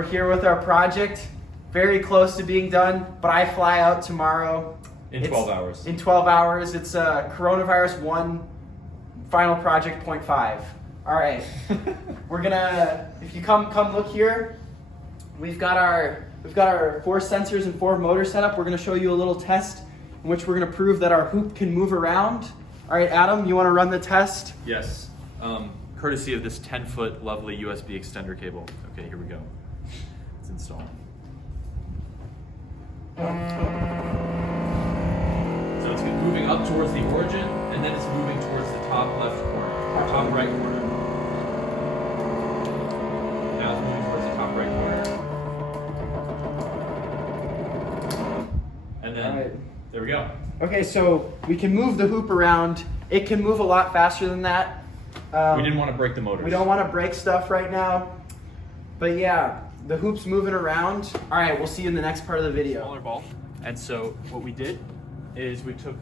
We're here with our project, very close to being done, but I fly out tomorrow. In 12 hours. In 12 hours. It's Coronavirus 1, final project 0.5. All right. We're gonna, if you come look here, we've got our 4 sensors and 4 motors set up. We're gonna show you a little test in which we're gonna prove that our hoop can move around. All right, Adam, you wanna run the test? Yes. Courtesy of this 10-foot lovely USB extender cable. Okay, here we go. Let's install. So it's moving up towards the origin, and then it's moving towards the top left corner, or top right corner. Now it's moving towards the top right corner. And then, there we go. Okay, so we can move the hoop around. It can move a lot faster than that. We didn't want to break the motors. We don't want to break stuff right now. But yeah, the hoop's moving around. All right, we'll see you in the next part of the video. Smaller ball. And so what we did is we took,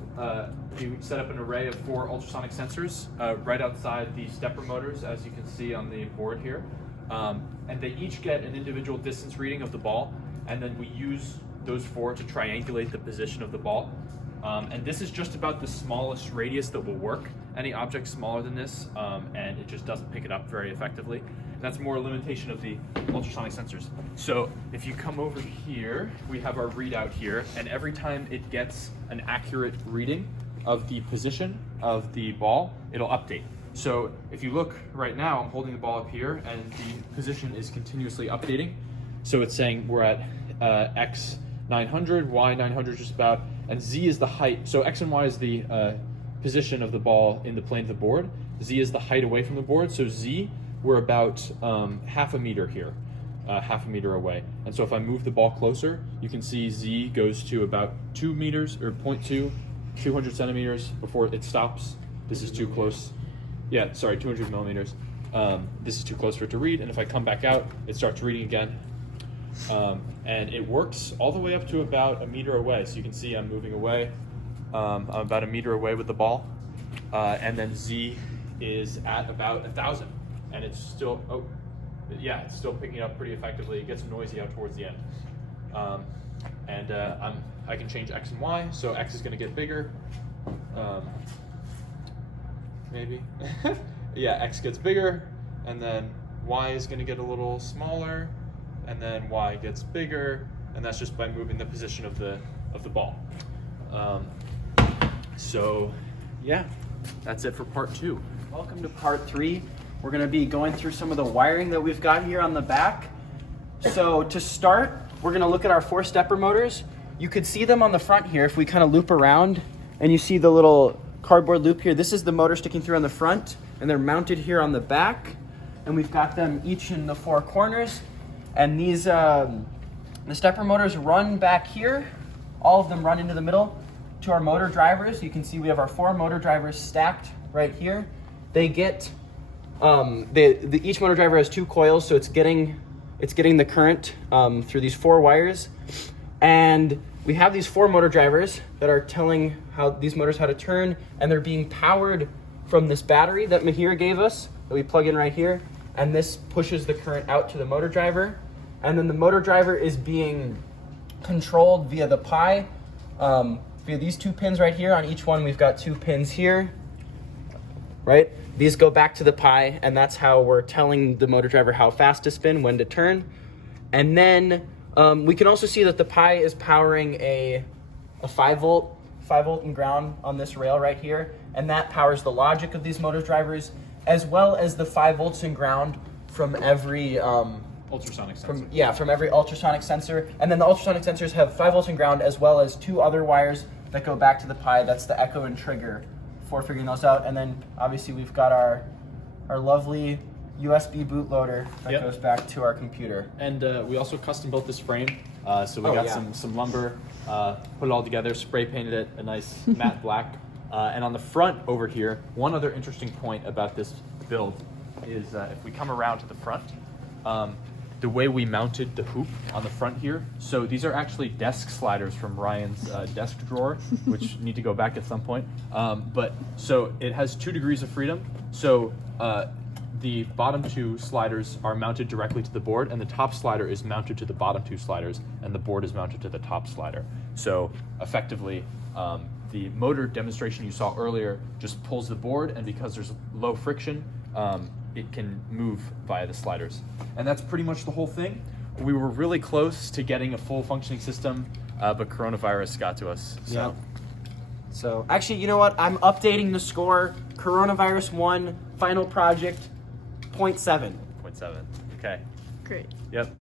we set up an array of 4 ultrasonic sensors right outside the stepper motors, as you can see on the board here. And they each get an individual distance reading of the ball, and then we use those 4 to triangulate the position of the ball. And this is just about the smallest radius that will work. Any object smaller than this, and it just doesn't pick it up very effectively. And that's more a limitation of the ultrasonic sensors. So if you come over here, we have our readout here, and every time it gets an accurate reading of the position of the ball, it'll update. So if you look right now, I'm holding the ball up here, and the position is continuously updating. So it's saying we're at X 900, Y 900 just about, and Z is the height. So X and Y is the position of the ball in the plane of the board. Z is the height away from the board. So Z, we're about half a meter here, half a meter away. And so if I move the ball closer, you can see Z goes to about 2 meters, or 0.2, 200 centimeters before it stops. This is too close. Yeah, sorry, 200 millimeters. This is too close for it to read. And if I come back out, it starts reading again. And it works all the way up to about a meter away. So you can see I'm moving away. I'm about a meter away with the ball. And then Z is at about 1,000. And it's still, it's still picking up pretty effectively. It gets noisy out towards the end. I can change X and Y. So X is gonna get bigger. Maybe. Yeah, X gets bigger. And then Y is gonna get a little smaller. And then Y gets bigger, and that's just by moving the position of the ball. So yeah, that's it for part 2. Welcome to part 3. We're going to be going through some of the wiring that we've got here on the back. So to start, we're going to look at our 4 stepper motors. You could see them on the front here if we kind of loop around, and you see the little cardboard loop here. This is the motor sticking through on the front, and they're mounted here on the back, and we've got them each in the 4 corners. And these, the stepper motors run back here. All of them run into the middle to our motor drivers. You can see we have our 4 motor drivers stacked right here. They get, each motor driver has 2 coils, so it's getting the current through these 4 wires. And we have these 4 motor drivers that are telling these motors how to turn, and they're being powered from this battery that Mahir gave us, that we plug in right here. And this pushes the current out to the motor driver. And then the motor driver is being controlled via the Pi, via these 2 pins right here. On each one, we've got 2 pins here, right? These go back to the Pi, and that's how we're telling the motor driver how fast to spin, when to turn. And then we can also see that the Pi is powering a 5 volt and ground on this rail right here. And that powers the logic of these motor drivers, as well as the 5 volts and ground from every ultrasonic sensor. From every ultrasonic sensor. And then the ultrasonic sensors have 5 volts and ground, as well as 2 other wires that go back to the Pi. That's the echo and trigger for figuring those out. And then obviously we've got our lovely USB bootloader that goes back to our computer. And we also custom built this frame. So we got some lumber, put it all together, spray painted it a nice matte black. And on the front over here, one other interesting point about this build is if we come around to the front, the way we mounted the hoop on the front here. So these are actually desk sliders from Ryan's desk drawer, which need to go back at some point. But so it has 2 degrees of freedom. So the bottom two sliders are mounted directly to the board, and the top slider is mounted to the bottom two sliders, and the board is mounted to the top slider. So effectively, the motor demonstration you saw earlier just pulls the board, and because there's low friction, it can move via the sliders. And that's pretty much the whole thing. We were really close to getting a full functioning system, but coronavirus got to us. So. Yeah. So actually, you know what? I'm updating the score. Coronavirus 1, final project, 0.7. 0.7. Okay. Great. Yep.